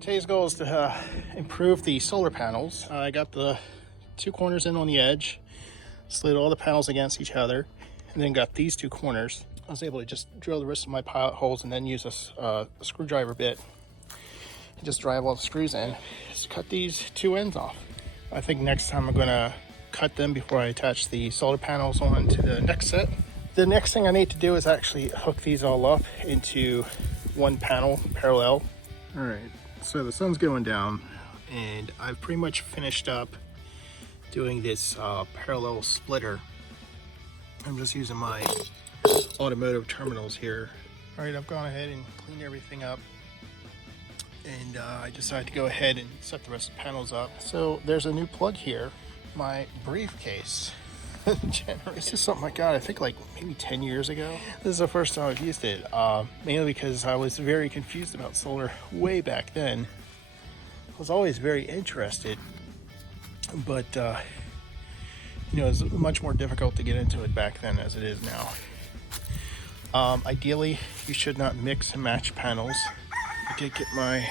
Today's goal is to improve the solar panels. I got the two corners in on the edge, slid all the panels against each other, and then got these two corners. I was able to just drill the rest of my pilot holes and then use a screwdriver bit and just drive all the screws in. Just cut these two ends off. I think next time I'm gonna cut them before I attach the solar panels onto the next set. The next thing I need to do is actually hook these all up into one panel parallel. All right, so the sun's going down and I've pretty much finished up doing this parallel splitter. I'm just using my automotive terminals here. All right, I've gone ahead and cleaned everything up, and I decided to go ahead and set the rest of the panels up. So there's a new plug here, my briefcase. This is something I got, I think, like maybe 10 years ago. This is the first time I've used it, mainly because I was very confused about solar way back then. I was always very interested, but you know, it's much more difficult to get into it back then as it is now. Ideally, you should not mix and match panels. I did get my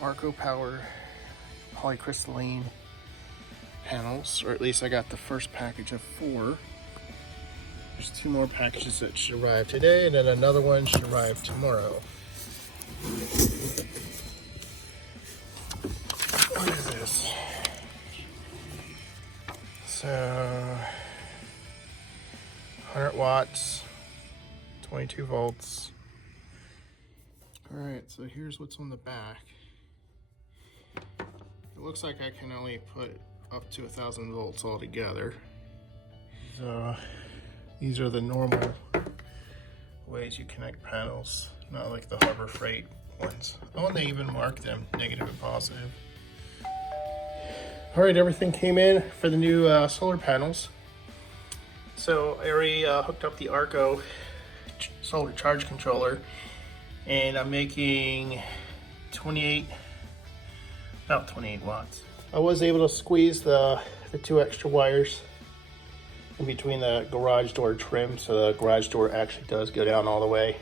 Arco Power polycrystalline panels, or at least I got the first package of 4. There's 2 more packages that should arrive today, and then another one should arrive tomorrow. What is this? So 100 watts, 22 volts. All right, so here's what's on the back. It looks like I can only put up to 1,000 volts altogether. So these are the normal ways you connect panels, not like the Harbor Freight ones. Oh, and they even mark them negative and positive. All right, everything came in for the new solar panels. So I already hooked up the Arco solar charge controller, and I'm making about 28 watts. I was able to squeeze the 2 extra wires in between the garage door trim, so the garage door actually does go down all the way.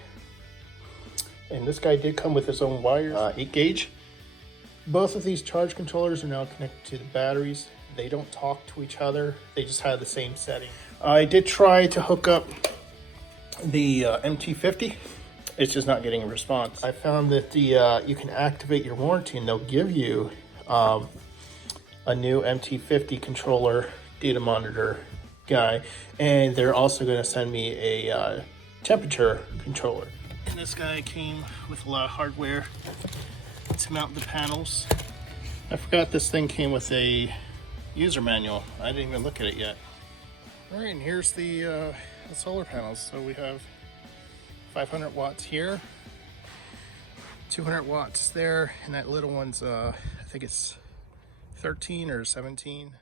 And this guy did come with his own wires, 8 gauge. Both of these charge controllers are now connected to the batteries. They don't talk to each other, they just have the same setting. I did try to hook up the MT50. It's just not getting a response. I found that the you can activate your warranty and they'll give you a new MT50 controller data monitor guy, and they're also going to send me a temperature controller. And this guy came with a lot of hardware to mount the panels. I forgot this thing came with a user manual. I didn't even look at it yet. All right, and here's the solar panels. So we have 500 watts here, 200 watts there, and that little one's I think it's 13 or 17.